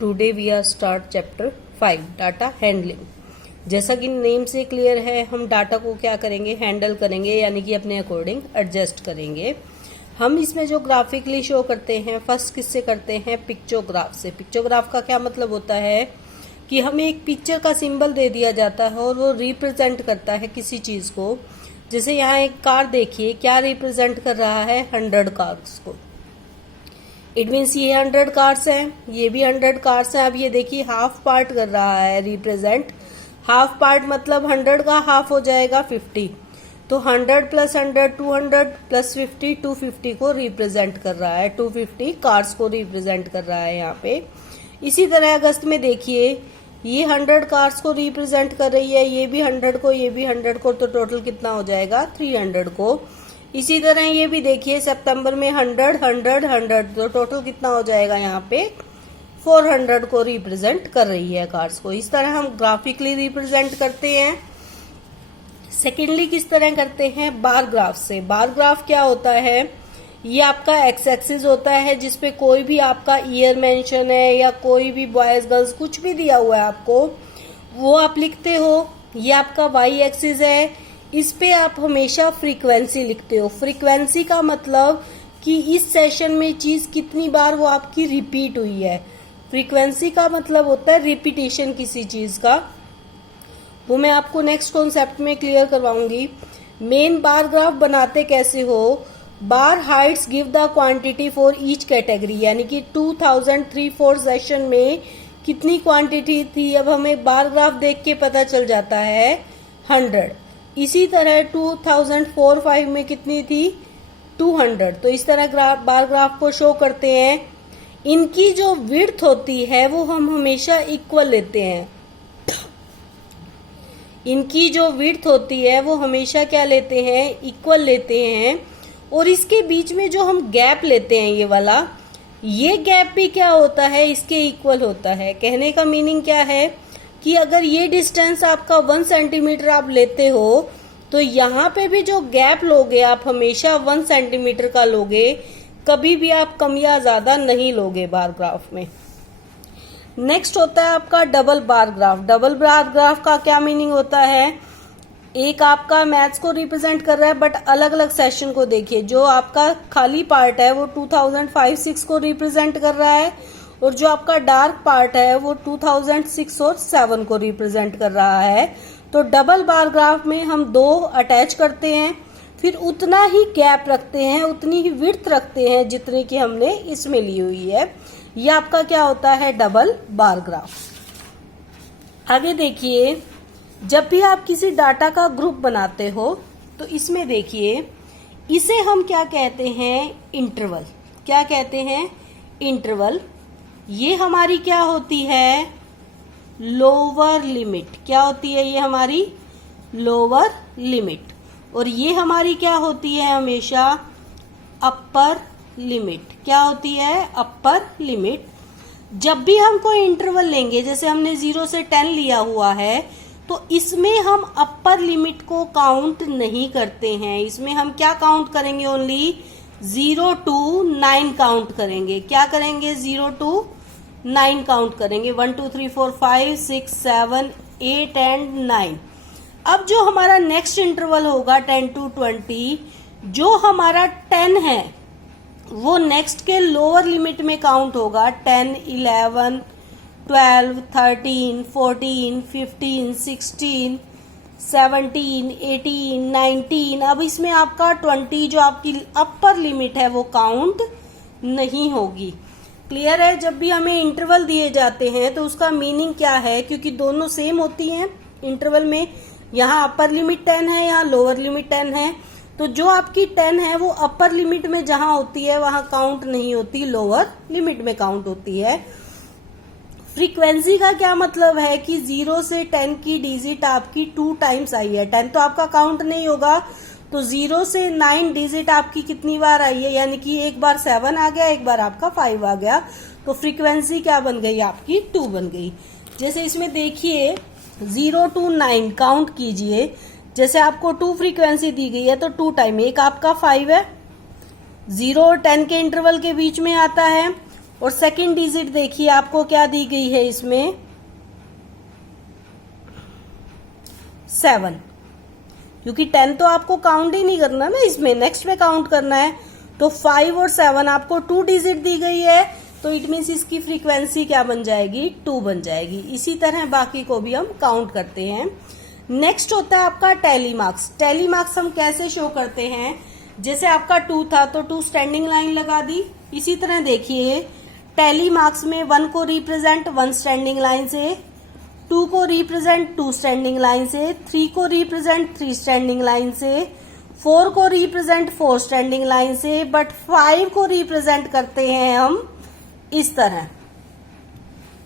Today we are start chapter 5 data handling. जैसा कि name से क्लियर है, हम डाटा को क्या करेंगे, हैंडल करेंगे, यानी कि अपने अकॉर्डिंग एडजस्ट करेंगे। हम इसमें जो ग्राफिकली शो करते हैं, फर्स्ट किससे करते हैं, पिक्चोग्राफ से। पिक्चोग्राफ का क्या मतलब होता है कि हमें एक पिक्चर का सिंबल दे दिया जाता है और वो रिप्रेजेंट करता है किसी चीज को। जैसे यहाँ एक कार देखिए, क्या रिप्रेजेंट कर रहा है, 100 कार्स को। इट मीन्स ये 100 कार्स हैं, ये भी 100 कार्स हैं। अब ये देखिए हाफ पार्ट कर रहा है रिप्रेजेंट। हाफ पार्ट मतलब 100 का हाफ हो जाएगा 50। तो 100 प्लस 100 200 प्लस 50 250 को रिप्रेजेंट कर रहा है, 250 कार्स को रिप्रेजेंट कर रहा है यहाँ पे। इसी तरह अगस्त में देखिए, ये 100 कार्स को रिप्रेजेंट कर रही है, ये भी 100 को, ये भी 100 को, तो टोटल कितना हो जाएगा, 300 को। इसी तरह ये भी देखिए, सितंबर में 100 100 100, तो टोटल कितना हो जाएगा यहाँ पे, 400 को रिप्रेजेंट कर रही है कार्स को। इस तरह हम ग्राफिकली रिप्रेजेंट करते हैं। सेकेंडली किस तरह करते हैं, बार ग्राफ से। बार ग्राफ क्या होता है, ये आपका एक्स एक्सिस होता है जिसपे कोई भी आपका ईयर मेंशन है या कोई भी बॉयज गर्ल्स कुछ भी दिया हुआ है आपको, वो आप लिखते हो। ये आपका वाई एक्सिस है, इस पे आप हमेशा फ्रीक्वेंसी लिखते हो। फ्रीक्वेंसी का मतलब कि इस सेशन में चीज कितनी बार वो आपकी रिपीट हुई है। फ्रीक्वेंसी का मतलब होता है रिपीटेशन किसी चीज का, वो मैं आपको नेक्स्ट कॉन्सेप्ट में क्लियर करवाऊंगी। मेन बार ग्राफ बनाते कैसे हो, bar heights give the quantity for each category, यानी कि 2003-4 सेशन में कितनी क्वांटिटी थी, अब हमें बार ग्राफ देख के पता चल जाता है 100। इसी तरह 2004-5 में कितनी थी, 200। तो इस तरह बार ग्राफ को शो करते हैं। इनकी जो विड्थ होती है वो हम हमेशा इक्वल लेते हैं। इनकी जो विड्थ होती है वो हमेशा क्या लेते हैं, इक्वल लेते हैं। और इसके बीच में जो हम गैप लेते हैं, ये वाला, ये गैप भी क्या होता है, इसके इक्वल होता है। कहने का मीनिंग क्या है कि अगर ये डिस्टेंस आपका 1 सेंटीमीटर आप लेते हो, तो यहाँ पे भी जो गैप लोगे आप हमेशा 1 सेंटीमीटर का लोगे, कभी भी आप कम या ज्यादा नहीं लोगे बार ग्राफ में। नेक्स्ट होता है आपका double bar graph. Double bar graph का क्या मीनिंग होता है, एक आपका मैथ्स को रिप्रेजेंट कर रहा है, बट अलग अलग सेशन को देखिए। जो आपका खाली पार्ट है वो 2005-6 को रिप्रेजेंट कर रहा है, और जो आपका डार्क पार्ट है वो 2006 और 7 को रिप्रेजेंट कर रहा है। तो डबल बार ग्राफ में हम 2 अटैच करते हैं, फिर उतना ही गैप रखते हैं, उतनी ही विड्थ रखते हैं जितनी कि हमने इसमें ली हुई है। ये आपका क्या होता है, डबल बार ग्राफ। आगे देखिए, जब भी आप किसी डाटा का ग्रुप बनाते हो तो इसमें देखिए, इसे हम क्या कहते हैं, इंटरवल। क्या कहते हैं, इंटरवल। ये हमारी क्या होती है, लोअर लिमिट। क्या होती है ये हमारी, लोअर लिमिट। और ये हमारी क्या होती है, हमेशा अपर लिमिट। क्या होती है, अपर लिमिट। जब भी हम कोई इंटरवल लेंगे, जैसे हमने 0 से 10 लिया हुआ है, तो इसमें हम अपर लिमिट को काउंट नहीं करते हैं। इसमें हम क्या काउंट करेंगे, ओनली 0 to 9 काउंट करेंगे। क्या करेंगे, 0 to 9 काउंट करेंगे। 1 2 3 4 5 6 7 8 एंड 9। अब जो हमारा नेक्स्ट इंटरवल होगा 10 to 20, जो हमारा 10 है वो नेक्स्ट के लोअर लिमिट में काउंट होगा। 10 11 12 13 14 15 16 17 18 19। अब इसमें आपका 20 जो आपकी अपर लिमिट है वो काउंट नहीं होगी। क्लियर है। जब भी हमें इंटरवल दिए जाते हैं तो उसका मीनिंग क्या है, क्योंकि दोनों सेम होती हैं इंटरवल में, यहाँ अपर लिमिट 10 है, यहाँ लोअर लिमिट 10 है, तो जो आपकी 10 है वो अपर लिमिट में जहां होती है वहां काउंट नहीं होती, लोअर लिमिट में काउंट होती है। फ्रीक्वेंसी का क्या मतलब है कि 0 से 10 की डिजिट आपकी 2 टाइम्स आई है। 10 तो आपका काउंट नहीं होगा, तो 0 से 9 डिजिट आपकी कितनी बार आई है, यानी कि एक बार 7 आ गया, एक बार आपका 5 आ गया, तो फ्रीक्वेंसी क्या बन गई आपकी, 2 बन गई। जैसे इसमें देखिए 0 to 9 काउंट कीजिए, जैसे आपको 2 फ्रीक्वेंसी दी गई है तो 2 टाइम, एक आपका 5 है, 0 और 10 के इंटरवल के बीच में आता है, और सेकंड डिजिट देखिए आपको क्या दी गई है इसमें 7, क्योंकि 10 तो आपको काउंट ही नहीं करना ना, इसमें नेक्स्ट में काउंट करना है। तो 5 और 7 आपको 2 डिजिट दी गई है, तो इट मीन्स इसकी फ्रीक्वेंसी क्या बन जाएगी 2 बन जाएगी। इसी तरह बाकी को भी हम काउंट करते हैं। नेक्स्ट होता है आपका टैली मार्क्स। टैली मार्क्स हम कैसे शो करते हैं, जैसे आपका 2 था तो 2 स्टैंडिंग लाइन लगा दी। इसी तरह देखिए टैली मार्क्स में 1 को रिप्रेजेंट 1 स्टैंडिंग लाइन से, 2 को रिप्रेजेंट 2 स्टैंडिंग लाइन से, 3 को रिप्रेजेंट 3 स्टैंडिंग लाइन से, 4 को रिप्रेजेंट 4 स्टैंडिंग लाइन से, बट 5 को रिप्रेजेंट करते हैं हम इस तरह।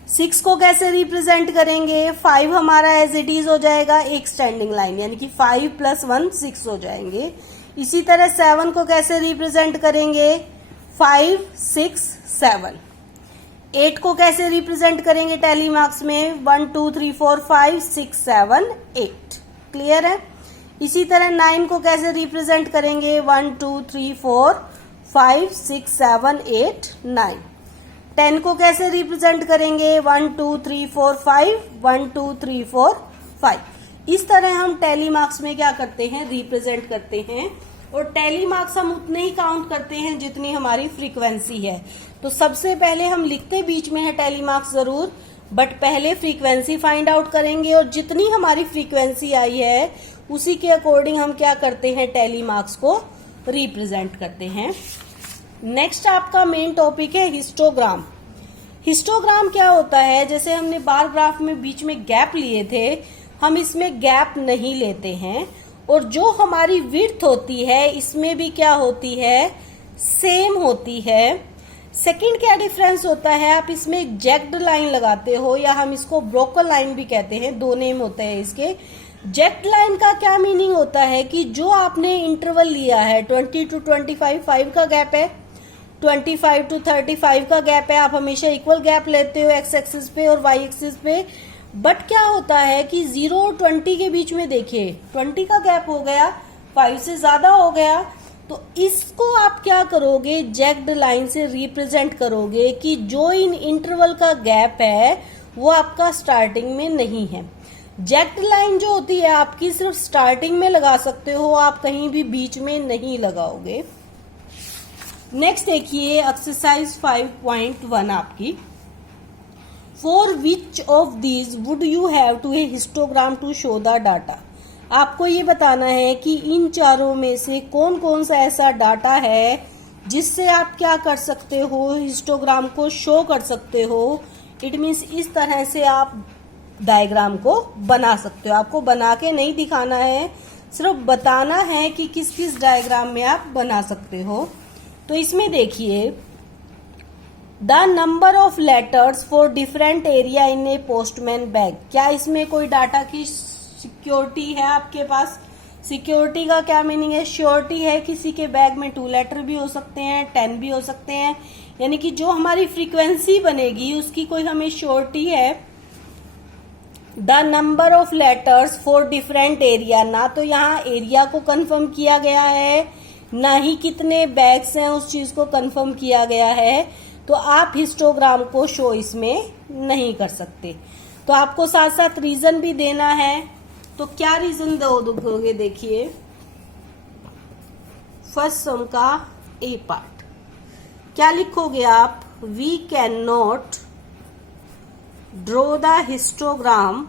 6 को कैसे रिप्रेजेंट करेंगे, 5 हमारा एज इट इज हो जाएगा एक स्टैंडिंग लाइन, यानी कि 5 + 1 6 हो जाएंगे। इसी तरह 7 को कैसे रिप्रेजेंट करेंगे, 5 6 7। 8 को कैसे रिप्रेजेंट करेंगे टैली मार्क्स में, 1 2 3 4 5 6 7 8। क्लियर है। इसी तरह 9 को कैसे रिप्रेजेंट करेंगे, 1 2 3 4 5 6 7 8 9। 10 को कैसे रिप्रेजेंट करेंगे, 1 2 3 4 5 1 2 3 4 5। इस तरह हम टैली मार्क्स में क्या करते हैं, रिप्रेजेंट करते हैं। और टैली मार्क्स हम उतने ही काउंट करते हैं जितनी हमारी फ्रीक्वेंसी है। तो सबसे पहले हम लिखते बीच में है टैली मार्क्स जरूर, बट पहले फ्रीक्वेंसी फाइंड आउट करेंगे और जितनी हमारी फ्रीक्वेंसी आई है उसी के अकॉर्डिंग हम क्या करते हैं, टैली मार्क्स को रिप्रेजेंट करते हैं। नेक्स्ट आपका मेन टॉपिक है हिस्टोग्राम। हिस्टोग्राम क्या होता है, जैसे हमने बार ग्राफ में बीच में गैप लिए थे, हम इसमें गैप नहीं लेते हैं। और जो हमारी विड्थ होती है इसमें भी क्या होती है, सेम होती है। सेकंड क्या डिफरेंस होता है, आप इसमें एक जैक्ड लाइन लगाते हो या हम इसको ब्रोकन लाइन भी कहते हैं, 2 नेम होते हैं इसके। जैक्ड लाइन का क्या मीनिंग होता है कि जो आपने इंटरवल लिया है 20 to 25 5 का गैप है, 25 to 35 का गैप है, आप हमेशा इक्वल गैप लेते हो एक्स एक्सिस पे और वाई एक्सिस पे। बट क्या होता है कि 0 और 20 के बीच में देखिए 20 का गैप हो गया, 5 से ज्यादा हो गया, तो इसको आप क्या करोगे, जैक्ड लाइन से रिप्रेजेंट करोगे कि जो इन इंटरवल का गैप है वो आपका स्टार्टिंग में नहीं है। जैक्ड लाइन जो होती है आपकी सिर्फ स्टार्टिंग में लगा सकते हो, आप कहीं भी बीच में नहीं लगाओगे। नेक्स्ट देखिए एक्सरसाइज 5.1 आपकी, for which of these would you have to a histogram to show the data. आपको ये बताना है कि इन चारों में से कौन कौन सा ऐसा डाटा है जिससे आप क्या कर सकते हो, हिस्टोग्राम को शो कर सकते हो। इट मीन्स इस तरह से आप डायग्राम को बना सकते हो। आपको बना के नहीं दिखाना है, सिर्फ बताना है कि किस किस डायग्राम में आप बना सकते हो। तो इसमें देखिए the number of letters for different area in A postman bag. क्या इसमें कोई डाटा की सिक्योरिटी है आपके पास? सिक्योरिटी का क्या मीनिंग है, श्योरिटी है। किसी के बैग में 2 लेटर भी हो सकते हैं, 10 भी हो सकते हैं, यानी कि जो हमारी फ्रीक्वेंसी बनेगी उसकी कोई हमें श्योरिटी है। The number of letters for different area, ना तो यहाँ एरिया को कंफर्म किया गया है, ना ही कितने बैग्स हैं उस चीज को कंफर्म किया गया है, तो आप हिस्टोग्राम को शो इसमें नहीं कर सकते। तो आपको साथ साथ रीजन भी देना है। तो क्या रीजन दोगे, देखिए फर्स्ट सम का ए पार्ट क्या लिखोगे आप, we can not draw the histogram,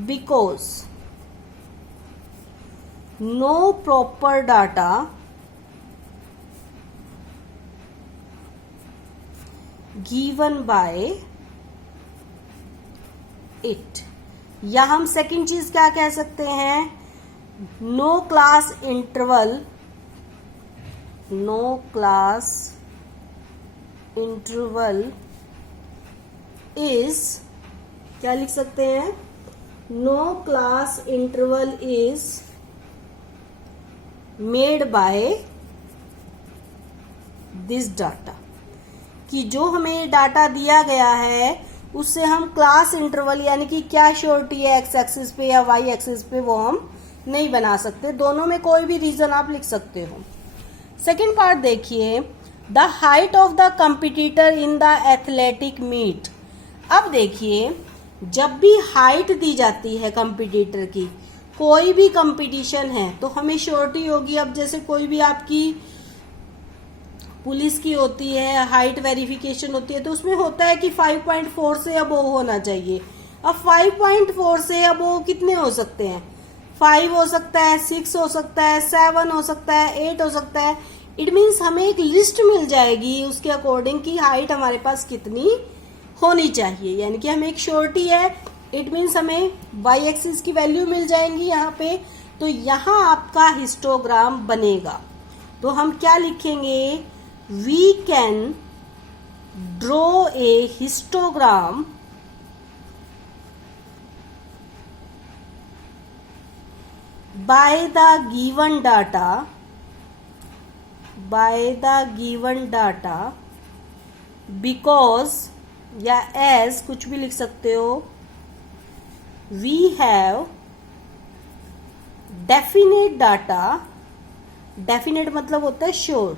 because no proper data given by it। या हम सेकंड चीज क्या कह सकते हैं, नो क्लास इंटरवल इज, क्या लिख सकते हैं, no class interval is made by this data. कि जो हमें डाटा दिया गया है उससे हम क्लास इंटरवल यानी कि क्या श्योरिटी है एक्स एक्सिस पे या वाई एक्सिस पे वो हम नहीं बना सकते। दोनों में कोई भी रीजन आप लिख सकते हो। सेकेंड पार्ट देखिए, the height of the competitor in the athletic meet. अब देखिए, जब भी हाइट दी जाती है कंपिटिटर की, कोई भी कंपटीशन है तो हमें श्योरिटी होगी। अब जैसे कोई भी आपकी पुलिस की होती है, हाइट वेरिफिकेशन होती है, तो उसमें होता है कि 5.4 से अबोव होना चाहिए। अब 5.4 से अबोव कितने हो सकते हैं? 5 हो सकता है, 6 हो सकता है, 7 हो सकता है, 8 हो सकता है। इट मीन्स हमें एक लिस्ट मिल जाएगी उसके अकॉर्डिंग की हाइट हमारे पास कितनी होनी चाहिए, यानी कि हमें एक श्योरिटी है। इट मीन्स हमें वाई एक्सिस की वैल्यू मिल जाएंगी यहाँ पे। तो यहाँ आपका हिस्टोग्राम बनेगा। तो हम क्या लिखेंगे? We can draw a histogram by the given data because या as कुछ भी लिख सकते हो, we have definite data, definite मतलब होता है sure,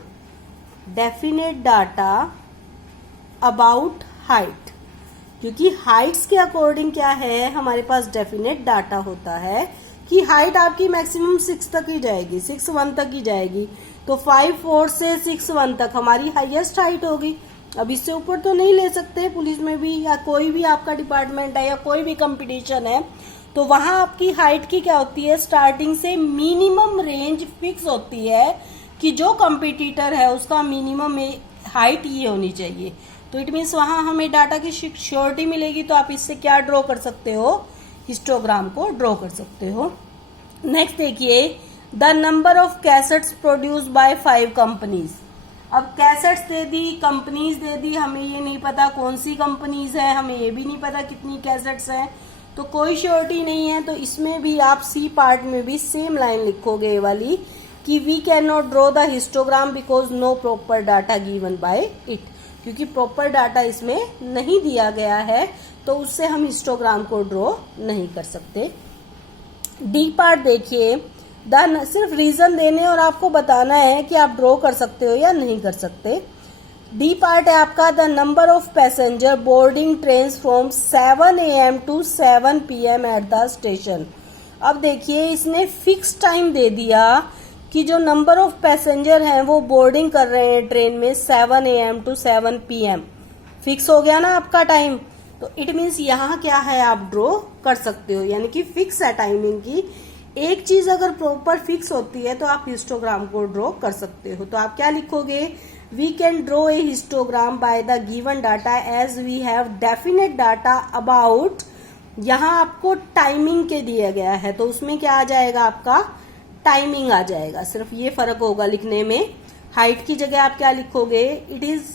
definite data about height, क्योंकि हाइट्स के अकॉर्डिंग क्या है हमारे पास डेफिनेट डाटा होता है कि हाइट आपकी मैक्सिमम 6 तक ही जाएगी, 6'1" तक ही जाएगी। तो 5'4" से 6'1" तक हमारी हाईएस्ट हाइट होगी। अब इससे ऊपर तो नहीं ले सकते पुलिस में भी, या कोई भी आपका डिपार्टमेंट है या कोई भी कंपटीशन है, तो वहां आपकी हाइट की क्या होती है? स्टार्टिंग से मिनिमम रेंज फिक्स होती है कि जो कंपटीटर है उसका मिनिमम हाइट ये होनी चाहिए। तो इट मीन्स वहां हमें डाटा की श्योरिटी मिलेगी। तो आप इससे क्या ड्रॉ कर सकते हो? हिस्टोग्राम को ड्रॉ कर सकते हो। नेक्स्ट देखिए, the number of cassettes produce by 5 companies. अब कैसेट्स दे दी, कंपनीज दे दी, हमें ये नहीं पता कौन सी कंपनीज है, हमें ये भी नहीं पता कितनी कैसेट्स हैं, तो कोई श्योरिटी नहीं है। तो इसमें भी आप सी पार्ट में भी सेम लाइन लिखोगे ये वाली कि we can not draw the histogram because no proper data given by it, क्योंकि प्रॉपर डाटा इसमें नहीं दिया गया है तो उससे हम हिस्टोग्राम को ड्रॉ नहीं कर सकते। डी पार्ट देखिए, सिर्फ रीजन देने और आपको बताना है कि आप ड्रॉ कर सकते हो या नहीं कर सकते। डी पार्ट है आपका, the number of passenger boarding train from 7 AM to 7 PM at the station. अब देखिए, इसने फिक्स टाइम दे दिया कि जो नंबर ऑफ पैसेंजर हैं वो बोर्डिंग कर रहे हैं ट्रेन में 7 AM to 7 PM। फिक्स हो गया ना आपका टाइम, तो इट मीन्स यहाँ क्या है आप ड्रॉ कर सकते हो, यानी कि फिक्स है टाइमिंग की। एक चीज अगर प्रॉपर फिक्स होती है तो आप हिस्टोग्राम को ड्रॉ कर सकते हो। तो आप क्या लिखोगे? We can draw a histogram by the given data as we have definite data about, यहाँ आपको टाइमिंग के दिया गया है तो उसमें क्या आ जाएगा? आपका टाइमिंग आ जाएगा। सिर्फ ये फर्क होगा लिखने में। हाइट की जगह आप क्या लिखोगे? It is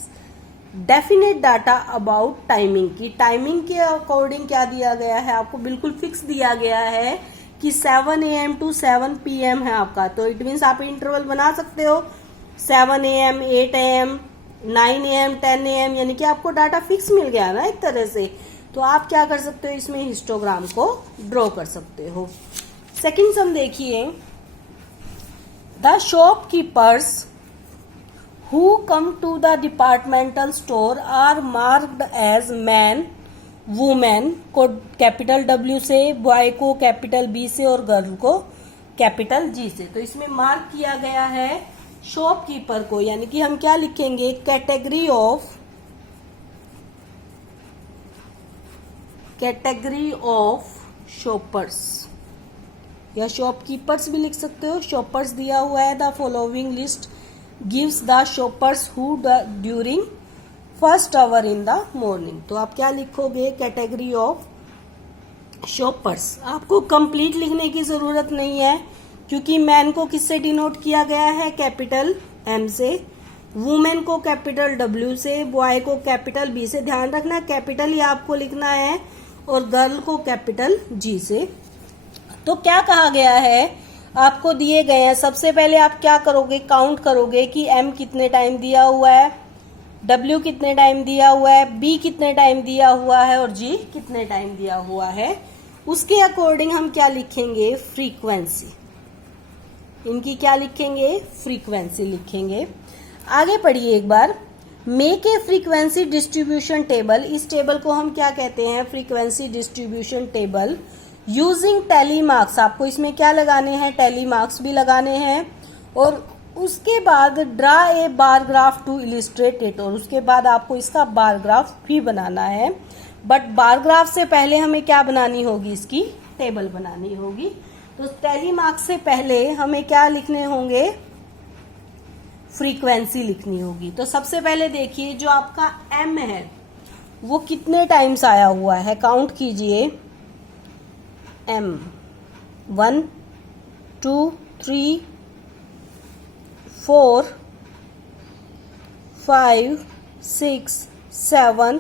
definite data about timing की, टाइमिंग के अकॉर्डिंग क्या दिया गया है आपको? बिल्कुल फिक्स दिया गया है कि 7 AM to 7 PM है आपका। तो इट मीन्स आप इंटरवल बना सकते हो 7 AM, 8 AM, 9 AM, 10 AM, यानी कि आपको डाटा फिक्स मिल गया ना एक तरह से। तो आप क्या कर सकते हो? इसमें हिस्टोग्राम को ड्रॉ कर सकते हो। सेकेंड सम देखिए, the shopkeepers who come to the departmental store are marked as man, woman को कैपिटल W से, बॉय को कैपिटल B से और गर्ल को कैपिटल G से। तो इसमें मार्क किया गया है शॉपकीपर को, यानी कि हम क्या लिखेंगे? कैटेगरी ऑफ शॉपर्स या शॉपकीपर्स भी लिख सकते हो। शॉपर्स दिया हुआ है, the following list gives the shoppers who during first hour in the morning। तो आप क्या लिखोगे? Category of shoppers. आपको कंप्लीट लिखने की जरूरत नहीं है क्योंकि मैन को किससे डिनोट किया गया है? कैपिटल M से, वुमेन को कैपिटल W से, बॉय को कैपिटल B से। ध्यान रखना कैपिटल ही आपको लिखना है, और गर्ल को कैपिटल G से। तो क्या कहा गया है? आपको दिए गए हैं, सबसे पहले आप क्या करोगे? काउंट करोगे कि M कितने टाइम दिया हुआ है, W कितने टाइम दिया हुआ है, B कितने टाइम दिया हुआ है और G कितने टाइम दिया हुआ है, उसके अकॉर्डिंग हम क्या लिखेंगे, फ्रीक्वेंसी। इनकी क्या लिखेंगे, फ्रीक्वेंसी लिखेंगे। आगे पढ़िए एक बार, make a frequency distribution table. इस टेबल को हम क्या कहते हैं, frequency distribution table using tally marks. आपको इसमें क्या लगाने हैं, टैली मार्क्स भी लगाने हैं। और उसके बाद draw a bar graph to illustrate it, और उसके बाद आपको इसका बार ग्राफ भी बनाना है। बट बार ग्राफ से पहले हमें क्या बनानी होगी, इसकी टेबल बनानी होगी। तो टैली मार्क्स से पहले हमें क्या लिखने होंगे, फ्रीक्वेंसी लिखनी होगी। तो सबसे पहले देखिए जो आपका m है वो कितने टाइम्स आया हुआ है, काउंट कीजिए। m 1 2 3 4 5 6 7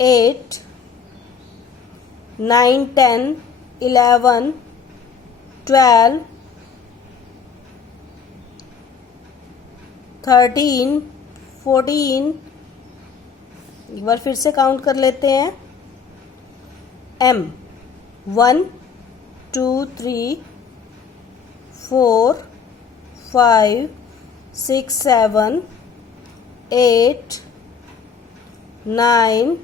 8 9 10 11 12 13 14। एक बार फिर से काउंट कर लेते हैं। m 1 2 3 4 5 6 7 8 9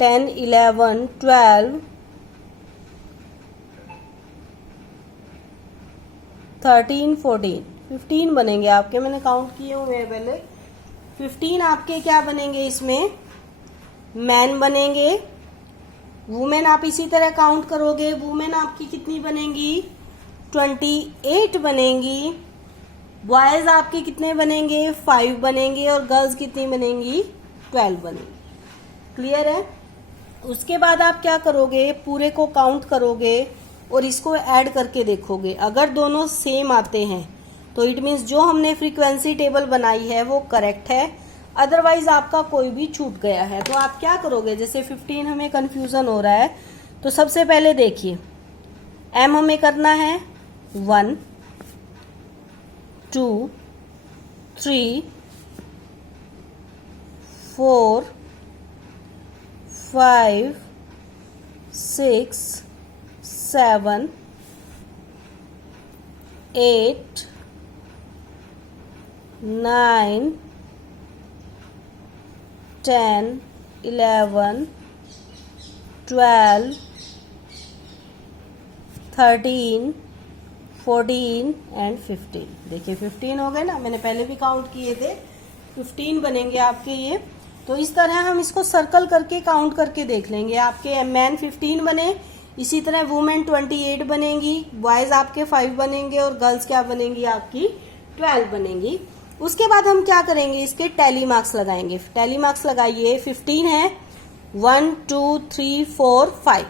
10 11 12 13 14 15 बनेंगे आपके, मैंने काउंट किए हुए हैं पहले। 15 आपके क्या बनेंगे, इसमें मैन बनेंगे। वुमेन आप इसी तरह काउंट करोगे, वुमेन आपकी कितनी बनेंगी, 28 बनेंगी। बॉयज आपके कितने बनेंगे, 5 बनेंगे। और गर्ल्स कितनी बनेंगी, 12 बनेंगी। क्लियर है। उसके बाद आप क्या करोगे, पूरे को काउंट करोगे और इसको ऐड करके देखोगे। अगर दोनों सेम आते हैं तो इट मीन्स जो हमने फ्रीक्वेंसी टेबल बनाई है वो करेक्ट है, अदरवाइज आपका कोई भी छूट गया है। तो आप क्या करोगे, जैसे 15 हमें कंफ्यूजन हो रहा है, तो सबसे पहले देखिए m हमें करना है 1 2 3 4 5 6 7 8 9 10 11 12 13 14 एंड 15। देखिए 15 हो गए ना, मैंने पहले भी काउंट किए थे, 15 बनेंगे आपके ये। तो इस तरह हम इसको सर्कल करके काउंट करके देख लेंगे। आपके मैन 15 बने, इसी तरह वुमेन 28 बनेंगी, बॉयज आपके 5 बनेंगे और गर्ल्स क्या बनेंगी, आपकी 12 बनेंगी। उसके बाद हम क्या करेंगे, इसके टैली मार्क्स लगाएंगे। टैली मार्क्स लगाइए, 15 है, 1 2 3 4 5।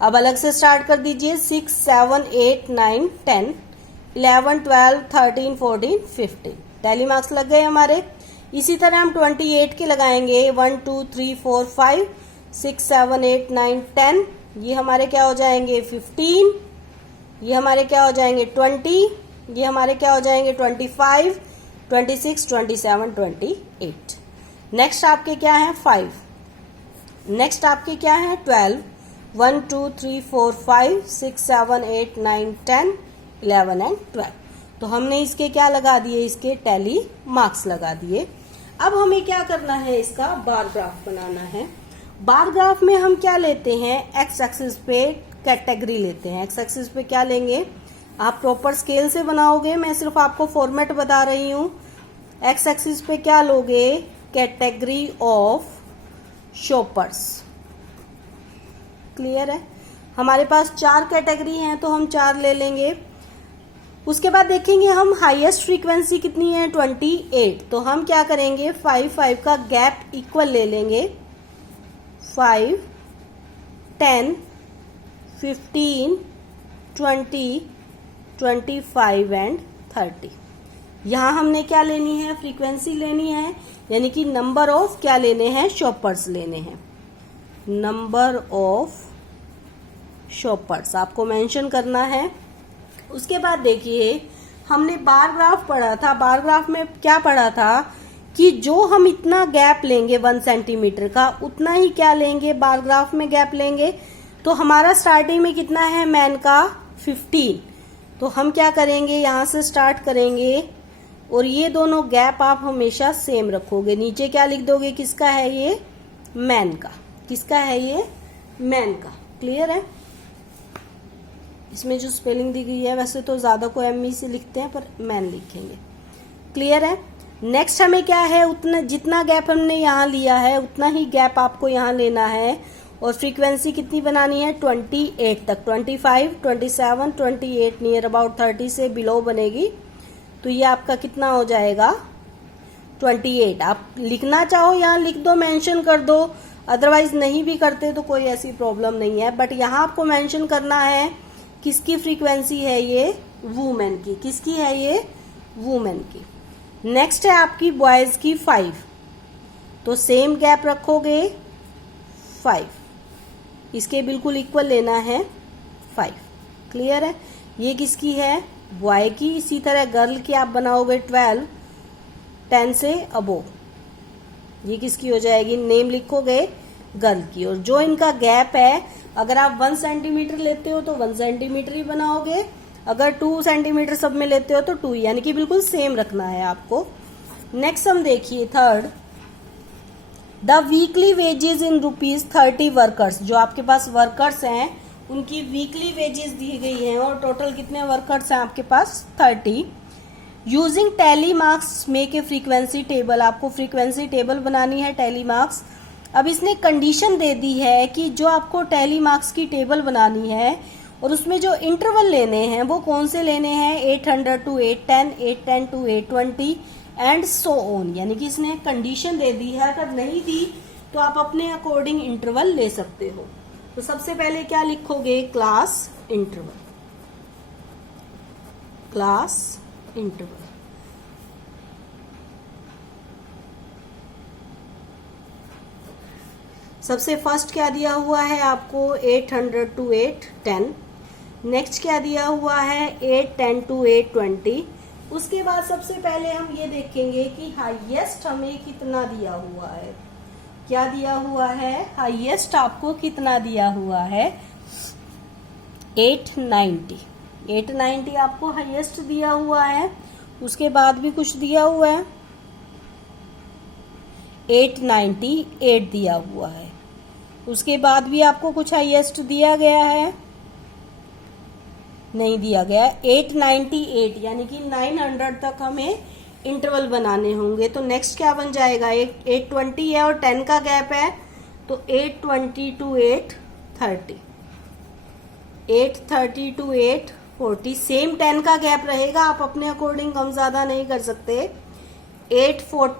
अब अलग से स्टार्ट कर दीजिए, 6 7 8 9 10 11 12 13 14 15। टैली मार्क्स लग गए हमारे। इसी तरह हम 28 के लगाएंगे, 1 2 3 4 5 6 7 8 9 10। ये हमारे क्या हो जाएंगे, 15। ये हमारे क्या हो जाएंगे, 20। ये हमारे क्या हो जाएंगे, 25 26 27 28। नेक्स्ट आपके क्या है, 5। नेक्स्ट आपके क्या है, 12 1 2 3 4 5 6 7 8 9 10 11 एंड 12। तो हमने इसके क्या लगा दिए, इसके टैली मार्क्स लगा दिए। अब हमें क्या करना है, इसका बार ग्राफ बनाना है। बार ग्राफ में हम क्या लेते हैं, एक्स एक्सिस पे कैटेगरी लेते हैं। एक्स एक्सिस पे क्या लेंगे, आप प्रॉपर स्केल से बनाओगे, मैं सिर्फ आपको फॉर्मेट बता रही हूँ। एक्स एक्सिस पे क्या लोगे, कैटेगरी ऑफ शॉपर्स। क्लियर है। हमारे पास 4 कैटेगरी हैं तो हम 4 ले लेंगे। उसके बाद देखेंगे हम हाईएस्ट फ्रीक्वेंसी कितनी है, 28। तो हम क्या करेंगे, 5 का गैप इक्वल ले लेंगे। 5 10 15 20 25 एंड 30। यहाँ हमने क्या लेनी है, फ्रीक्वेंसी लेनी है, यानी कि नंबर ऑफ क्या लेने हैं, शॉपर्स लेने हैं। नंबर ऑफ शॉपर्स आपको मेंशन करना है। उसके बाद देखिए हमने बार ग्राफ पढ़ा था। बार ग्राफ में क्या पढ़ा था कि जो हम इतना गैप लेंगे 1 सेंटीमीटर का, उतना ही क्या लेंगे, बार ग्राफ में गैप लेंगे। तो हमारा स्टार्टिंग में कितना है मैन का 15। तो हम क्या करेंगे, यहां से स्टार्ट करेंगे और ये दोनों गैप आप हमेशा सेम रखोगे। नीचे क्या लिख दोगे, किसका है ये, मैन का। किसका है ये, मैन का। क्लियर है। इसमें जो स्पेलिंग दी गई है, वैसे तो ज्यादा को एमई से लिखते हैं, पर मैन लिखेंगे। क्लियर है। नेक्स्ट हमें क्या है, उतना जितना गैप हमने यहाँ लिया है उतना ही गैप आपको यहाँ लेना है। और फ्रीक्वेंसी कितनी बनानी है, 28 तक। 25, 27, 28 नियर अबाउट 30 से बिलो बनेगी। तो ये आपका कितना हो जाएगा, 28। आप लिखना चाहो यहाँ लिख दो, मेंशन कर दो, अदरवाइज नहीं भी करते तो कोई ऐसी प्रॉब्लम नहीं है। बट यहाँ आपको मेंशन करना है किसकी फ्रीक्वेंसी है, ये वुमेन की। किसकी है ये, वुमेन की। नेक्स्ट है आपकी बॉयज की 5। तो सेम गैप रखोगे 5, इसके बिल्कुल इक्वल लेना है 5। क्लियर है। ये किसकी है, बॉय की। इसी तरह गर्ल की आप बनाओगे 12, 10 से अबो। ये किसकी हो जाएगी, नेम लिखोगे गर्ल की। और जो इनका गैप है, अगर आप 1 सेंटीमीटर लेते हो तो 1 सेंटीमीटर ही बनाओगे, अगर 2 सेंटीमीटर सब में लेते हो तो 2, यानी कि बिल्कुल सेम रखना है आपको। नेक्स्ट हम देखिए third, the weekly wages in ₹30 workers. जो आपके पास वर्कर्स हैं उनकी वीकली वेजेस दी गई हैं और टोटल कितने वर्कर्स हैं आपके पास, 30। Using tally marks make a frequency table. आपको फ्रीक्वेंसी टेबल बनानी है, टैली मार्क्स। अब इसने कंडीशन दे दी है कि जो आपको टैली मार्क्स की टेबल बनानी है और उसमें जो इंटरवल लेने हैं वो कौन से लेने हैं, 800 to 810, 810 to 820 and so on. यानी कि इसने कंडीशन दे दी है, अगर नहीं दी तो आप अपने अकॉर्डिंग इंटरवल ले सकते हो। तो सबसे पहले क्या लिखोगे, क्लास इंटरवल। Class interval. सबसे फर्स्ट क्या दिया हुआ है आपको, 800 to 810। नेक्स्ट क्या दिया हुआ है, 810 to 820। उसके बाद सबसे पहले हम ये देखेंगे कि हाईएस्ट हमें कितना दिया हुआ है। क्या दिया हुआ है, हाईएस्ट आपको कितना दिया हुआ है, 890। 890 आपको हाईएस्ट दिया हुआ है। उसके बाद भी कुछ दिया हुआ है, 898 दिया हुआ है। उसके बाद भी आपको कुछ हाईएस्ट दिया गया है, नहीं दिया गया। 898 यानी कि 900 तक हमें इंटरवल बनाने होंगे। तो नेक्स्ट क्या बन जाएगा, 820 है और 10 का गैप है, तो 820 to 830, 830 to 840। सेम 10 का गैप रहेगा, आप अपने अकॉर्डिंग कम ज्यादा नहीं कर सकते। 840